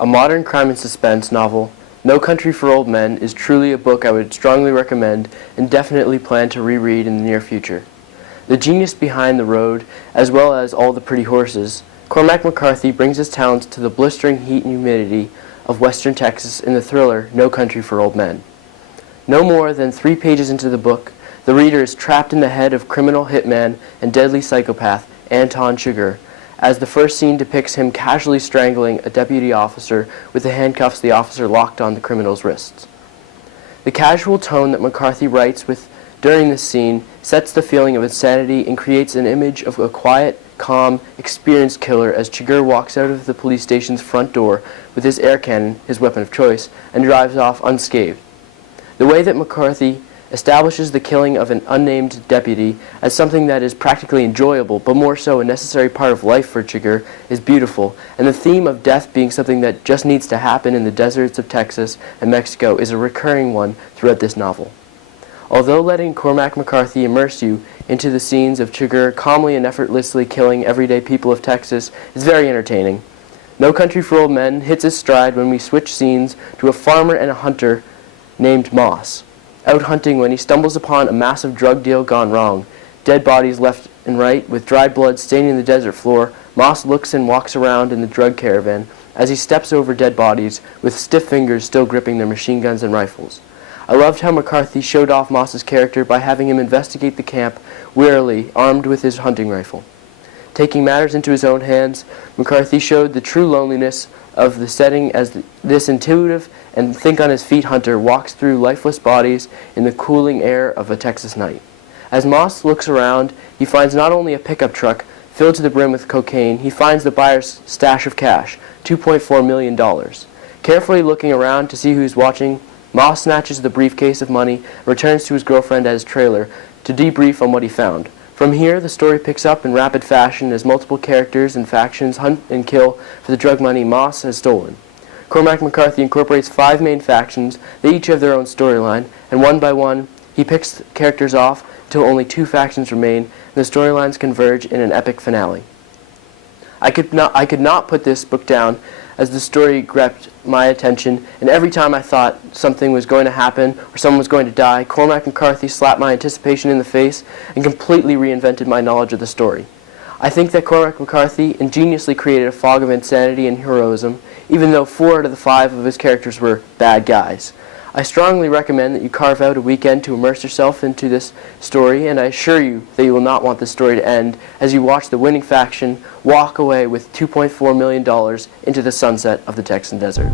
A modern crime and suspense novel, No Country for Old Men is truly a book I would strongly recommend and definitely plan to reread in the near future. The genius behind the road, as well as all the pretty horses, Cormac McCarthy brings his talents to the blistering heat and humidity of western Texas in the thriller No Country for Old Men. No more than 3 pages into the book, the reader is trapped in the head of criminal hitman and deadly psychopath Anton Chigurh, as the first scene depicts him casually strangling a deputy officer with the handcuffs the officer locked on the criminal's wrists. The casual tone that McCarthy writes with during this scene sets the feeling of insanity and creates an image of a quiet, calm, experienced killer as Chigurh walks out of the police station's front door with his air cannon, his weapon of choice, and drives off unscathed. The way that McCarthy establishes the killing of an unnamed deputy as something that is practically enjoyable, but more so a necessary part of life for Chigurh, is beautiful, and the theme of death being something that just needs to happen in the deserts of Texas and Mexico is a recurring one throughout this novel. Although letting Cormac McCarthy immerse you into the scenes of Chigurh calmly and effortlessly killing everyday people of Texas is very entertaining, No Country for Old Men hits its stride when we switch scenes to a farmer and a hunter named Moss. Out hunting when he stumbles upon a massive drug deal gone wrong. Dead bodies left and right, with dried blood staining the desert floor, Moss looks and walks around in the drug caravan as he steps over dead bodies, with stiff fingers still gripping their machine guns and rifles. I loved how McCarthy showed off Moss's character by having him investigate the camp warily, armed with his hunting rifle. Taking matters into his own hands, McCarthy showed the true loneliness of the setting as this intuitive and think-on-his-feet hunter walks through lifeless bodies in the cooling air of a Texas night. As Moss looks around, he finds not only a pickup truck filled to the brim with cocaine, he finds the buyer's stash of cash, $2.4 million. Carefully looking around to see who's watching, Moss snatches the briefcase of money and returns to his girlfriend at his trailer to debrief on what he found. From here, the story picks up in rapid fashion as multiple characters and factions hunt and kill for the drug money Moss has stolen. Cormac McCarthy incorporates 5 main factions. They each have their own storyline, and one by one, he picks characters off until only 2 factions remain, and the storylines converge in an epic finale. I could not put this book down as the story grabbed my attention, and every time I thought something was going to happen or someone was going to die, Cormac McCarthy slapped my anticipation in the face and completely reinvented my knowledge of the story. I think that Cormac McCarthy ingeniously created a fog of insanity and heroism, even though 4 out of the 5 of his characters were bad guys. I strongly recommend that you carve out a weekend to immerse yourself into this story, and I assure you that you will not want this story to end as you watch the winning faction walk away with $2.4 million into the sunset of the Texan desert.